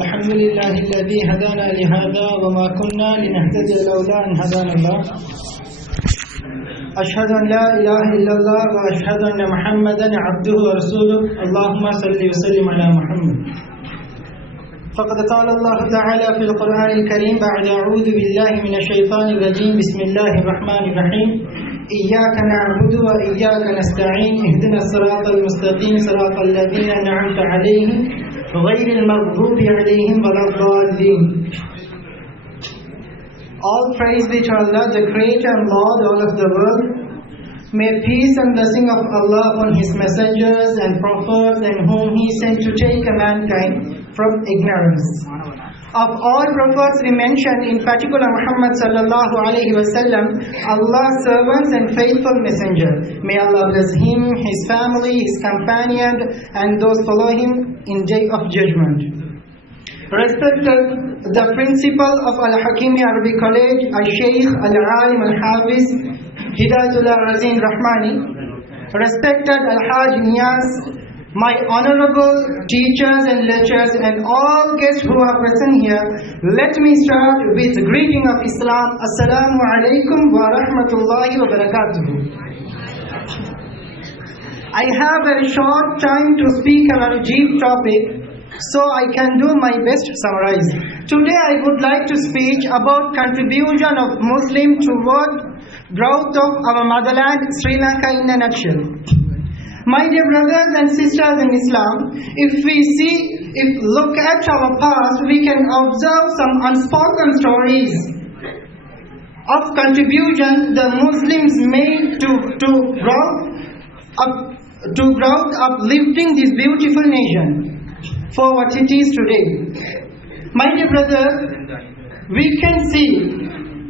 الحمد لله الذي هدانا لهذا وما كنا لنهتدي لولا أن هدانا الله أشهد أن لا إله إلا الله وأشهد أن محمدا عبده ورسوله اللهم صل وسلم على محمد فقد قال الله تعالى في القرآن الكريم بعد أعوذ بالله من الشيطان الرجيم بسم الله الرحمن الرحيم إياك نعبد وإياك نستعين اهدنا الصراط المستقيم صراط الذين أنعمت عليهم غير المغضوب عليهم ولا الضالين. All praise be to Allah, the Creator and Lord all of the world. May peace and blessing of Allah upon His messengers and prophets and whom He sent to take a mankind from ignorance. Of all prophets we mention, in particular Muhammad sallallahu alaihi wasallam, Allah's servants and faithful messenger. May Allah bless him, his family, his companion, and those follow him in day of judgment. Respected the principal of Al-Hakeemy Arabic College, Shiekh, Al-Alim, Al-Hafiz, Hidayatullah Razin Rahmani. Respected Al-Haj Niyaz, my honorable teachers and lecturers and all guests who are present here, let me start with greeting of Islam. Assalamu alaikum wa rahmatullahi wa barakatuh. I have a short time to speak about a deep topic, so I can do my best to summarize. Today I would like to speak about contribution of Muslim toward growth of our motherland, Sri Lanka in a nutshell. My dear brothers and sisters in Islam, if look at our past, we can observe some unspoken stories of contribution the Muslims made to grow uplifting this beautiful nation for what it is today. My dear brother, we can see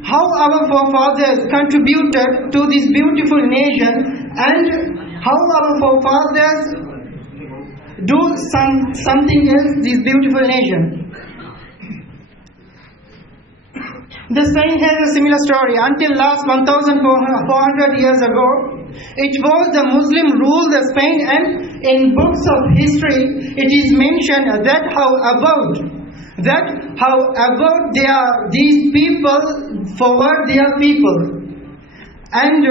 how our forefathers contributed to this beautiful nation and how our forefathers do something else this beautiful nation. The Spain has a similar story. Until last 1,400 years ago, it was the Muslim ruled the Spain, and in books of history it is mentioned that how about these people forward their people. And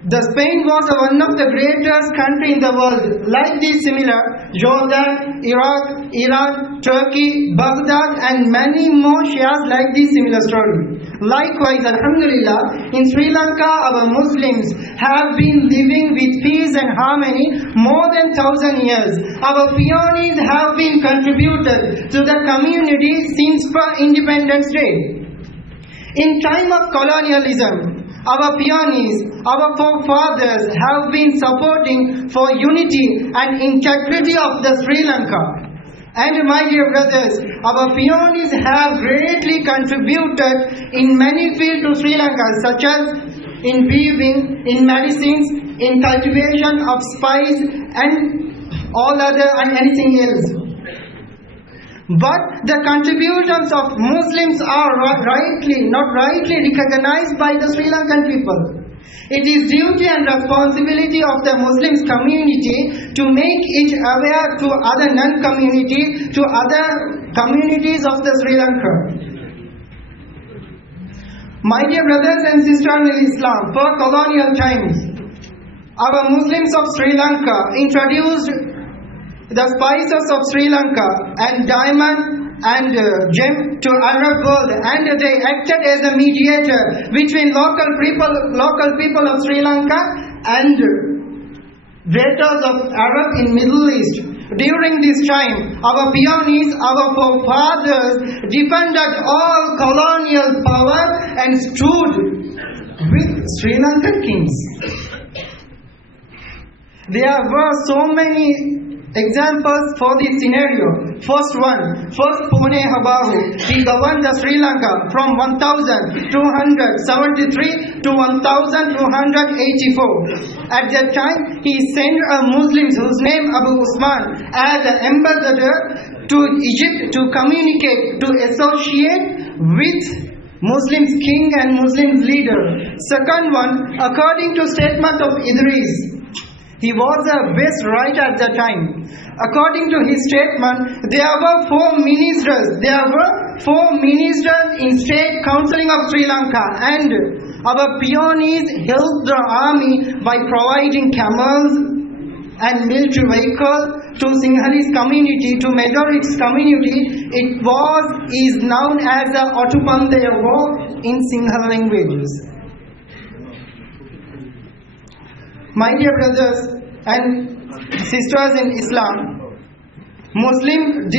the Spain was one of the greatest country in the world. Like this similar, Jordan, Iraq, Iran, Turkey, Baghdad and many more shares like this similar story. Likewise, Alhamdulillah, in Sri Lanka our Muslims have been living with peace and harmony more than 1,000 years. Our pioneers have been contributed to the community since independence day. In time of colonialism, our pioneers, our forefathers have been supporting for unity and integrity of the Sri Lanka. And my dear brothers, our pioneers have greatly contributed in many fields to Sri Lanka, such as in weaving, in medicines, in cultivation of spice and all other and anything else. But the contributions of Muslims are not rightly recognized by the Sri Lankan people. It is duty and responsibility of the Muslim community to make it aware to other non-communities, to other communities of the Sri Lanka. My dear brothers and sisters in Islam, for colonial times, our Muslims of Sri Lanka introduced the spices of Sri Lanka and diamond and gem to Arab world, and they acted as a mediator between local people of Sri Lanka and raiders of Arab in Middle East. During this time, our pioneers, our forefathers defended all colonial power and stood with Sri Lankan kings. There were so many examples for this scenario. First Pune Habahu. He governed the Sri Lanka from 1273 to 1284. At that time, he sent a Muslim whose name Abu Usman as an ambassador to Egypt to communicate, to associate with Muslims king and Muslims leader. Second one, according to statement of Idris, He was a best writer at the time. According to his statement, there were 4 ministers. There were 4 ministers in State Council of Sri Lanka, and our pioneers helped the army by providing camels and military vehicles to Sinhalese community, to majority community. It is known as the Otupandaya War in Sinhala languages. My dear brothers and sisters in Islam, our Muslims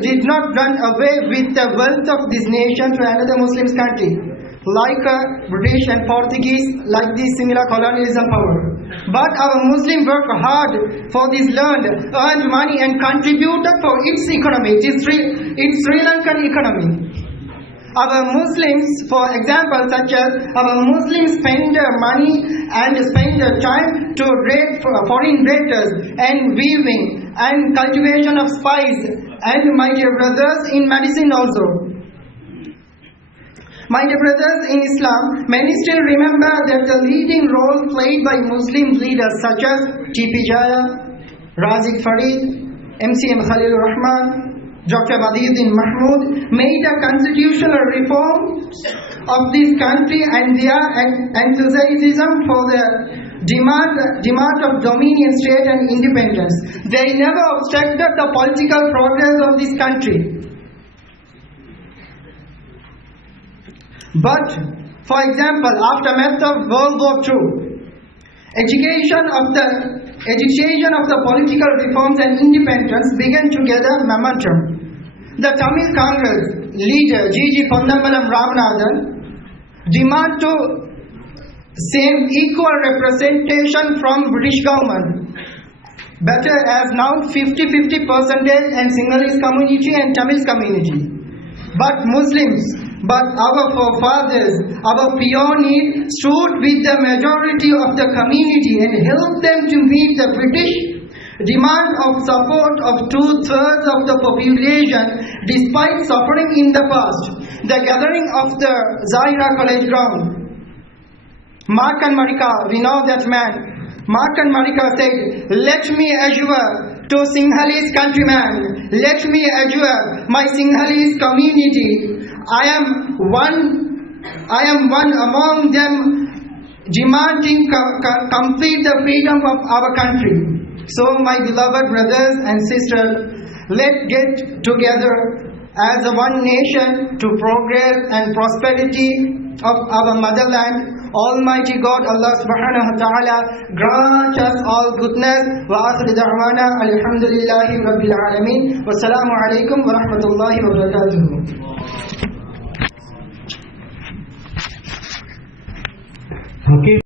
did not run away with the wealth of this nation to another Muslim country, like British and Portuguese, like this similar colonialism power. But our Muslims worked hard for this land, earned money and contributed for its economy, its Sri Lankan economy. Our Muslims, for example, such as our Muslims spend their money and spend their time to trade for foreign traders and weaving and cultivation of spice, and my dear brothers, in medicine also. My dear brothers in Islam, many still remember that the leading role played by Muslim leaders such as T.P. Jaya, Razik Farid, MCM Khalilur Rahman, Dr. Badiuddin Mahmud made a constitutional reform of this country, and their enthusiasm for the demand of dominion, state and independence. They never obstructed the political progress of this country. But, for example, aftermath of World War II, education of the political reforms and independence began to gather momentum. The Tamil Congress leader G.G. Ponnambalam Ramanathan demand to same equal representation from British government, better as now 50-50% and Sinhalese community and Tamil community. But our forefathers, our pioneers stood with the majority of the community and helped them to meet the British demand of support of 2/3 of the population despite suffering in the past. The gathering of the Zahira College ground. Mark and Marika, we know that man. Mark and Marika said, "Let me assure to Sinhalese countrymen, let me assure my Sinhalese community, I am one among them demanding complete the freedom of our country." So my beloved brothers and sisters, let's get together as one nation to progress and prosperity of our motherland. Almighty God, Allah subhanahu wa ta'ala, grant us all goodness. Wa akhiru da'wana alhamdulillahi rabbil alameen. Wassalamu alaikum wa rahmatullahi wa barakatuh. Hakeemy.